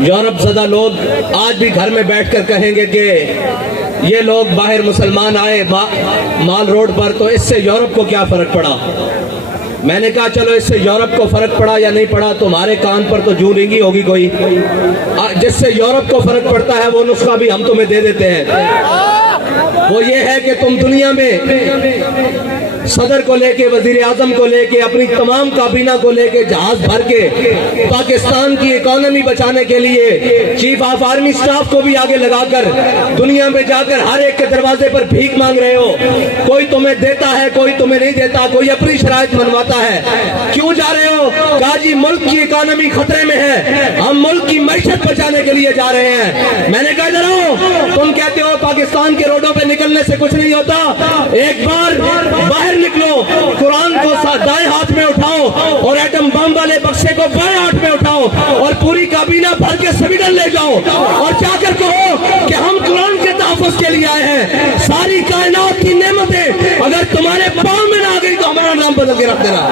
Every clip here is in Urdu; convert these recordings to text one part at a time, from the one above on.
یورپ زدہ لوگ آج بھی گھر میں بیٹھ کر کہیں گے کہ یہ لوگ باہر مسلمان آئے مال روڈ پر، تو اس سے یورپ کو کیا فرق پڑا؟ میں نے کہا چلو اس سے یورپ کو فرق پڑا یا نہیں پڑا، تمہارے کان پر تو جوں رینگی ہوگی کوئی۔ جس سے یورپ کو فرق پڑتا ہے وہ نسخہ بھی ہم تمہیں دے دیتے ہیں۔ وہ یہ ہے کہ تم دنیا میں صدر کو لے کے، وزیر اعظم کو لے کے، اپنی تمام کابینہ کو لے کے جہاز بھر کے پاکستان کی اکانومی بچانے کے لیے چیف آف آرمی سٹاف کو بھی آگے لگا کر دنیا میں جا کر ہر ایک کے دروازے پر بھیک مانگ رہے ہو۔ کوئی تمہیں دیتا ہے، کوئی تمہیں نہیں دیتا، کوئی اپنی شرائط منواتا ہے۔ کیوں جا رہے ہو؟ کہا جی ملک کی اکانومی خطرے میں ہے، ہم ملک کی معیشت بچانے کے لیے جا رہے ہیں۔ میں نے کہا ادھر آؤ، تم کہتے ہو پاکستان کے روڈوں پہ نکلنے سے کچھ نہیں ہوتا، ایک بار باہر نکلو، قرآن کو دائیں ہاتھ میں اٹھاؤ اور ایٹم بم والے بکسے کو بائیں ہاتھ میں اٹھاؤ اور پوری کابینہ بھر کے سویڈن لے جاؤ اور جا کر کہو کہ ہم قرآن کے تحفظ کے لیے آئے ہیں۔ ساری کائنات کی نعمتیں اگر تمہارے پاؤں میں نہ آ گئی تو ہمارا نام بدل کے رکھ دینا۔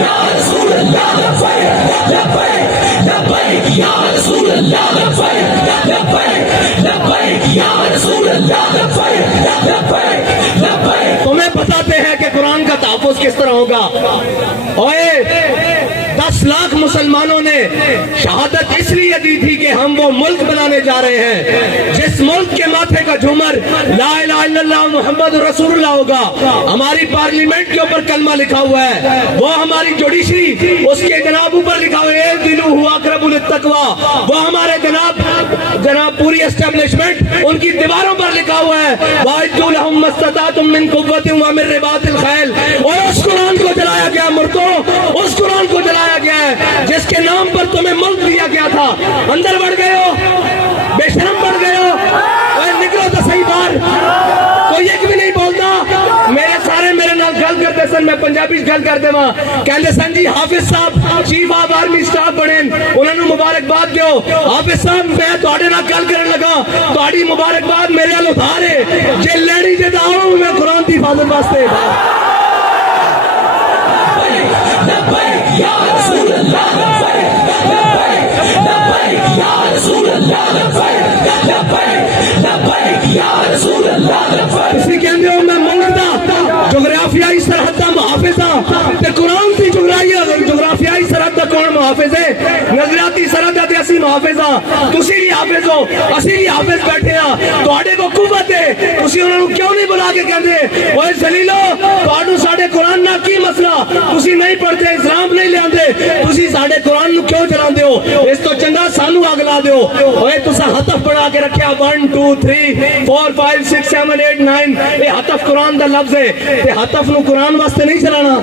یا رسول اللہ لبیک لبیک لبیک یا رسول اللہ لبیک لبیک لبیک یا رسول اللہ لبیک لبیک لبیک۔ تمہیں بتاتے ہیں کہ قرآن کا تحفظ کس طرح ہوگا۔ اوئے 10 لاکھ مسلمانوں نے شہادت اس لیے دی تھی کہ ہم وہ ملک بنانے جا رہے ہیں جس ملک کے ماتھے کا جھومر لا الہ الا اللہ محمد رسول اللہ ہوگا۔ ہماری پارلیمنٹ کے اوپر کلمہ لکھا ہوا ہے، وہ ہماری جوڈیشری اس کے جناب اوپر لکھا ہوا ہے دلو ہوا اقرب للتقوی، وہ ہمارے جناب پوری اسٹیبلشمنٹ ان کی دیواروں پر لکھا ہوا ہے وَأَعِدُّوا لَهُم مَّا اسْتَطَعْتُم مِّن قُوَّةٍ وَمِن رِّبَاطِ الْخَيْلِ۔ اور اس قرآن کو جلایا گیا مردوں، اس قرآن کو جلایا گیا ہے جس کے نام پر تمہیں ملک دیا گیا تھا۔ اندر بڑھ گئے ہو، بے شرم بڑھ گئے ہو، نکلو تو صحیح بار۔ کوئی ایک بھی نہیں بولتا۔ میرے نال گل کرتے سن، میں پنجابی گل کرتے وہاں کہندے سن جی حافظ صاحب چیف آف آرمی سٹاف بنے، انہوں نے مبارکباد دیو۔ حافظ صاحب میں تواڈے نال گل کرن لگا، تواڈی مبارکباد میرے ال ادھار ہے، جے لینی جے تے آؤ میں قرآن دی حفاظت واسطے۔ لبیک یا رسول اللہ لبیک لبیک یا رسول اللہ لبیک لبیک لبیک یا رسول اللہ لبیک۔ اسی کہندے ہو میں منگتا جغرافیائی سرحد دا محافظ ہاں تے قرآن دی جغرافیائی سرحد دا کون محافظ ہے؟ نظریاتی سرحد دا تے اسی محافظ ہاں، تسی بھی حافظ ہو، اسی بھی حافظ بیٹھے ہاں، تواڈے کو قوت ہے، تسی انہاں نوں کیوں نہیں بلا کے کہندے اوئے ذلیلو تواڈوں ساڈے قرآن نال کی مسئلہ؟ تسی نہیں پڑھتے، اسلام نہیں لیاندے، تسی ساڈے قرآن نوں کیوں جلاندے ہو؟ اس تو چنگا سانوں اگ لا دیو۔ اوئے تساں ہتف بنا کے رکھیا 1 2 3 4 5 6 7 8 9، اے ہتف قرآن دا لفظ ہے تے ہتف نو قرآن واسطے نہیں چلانا۔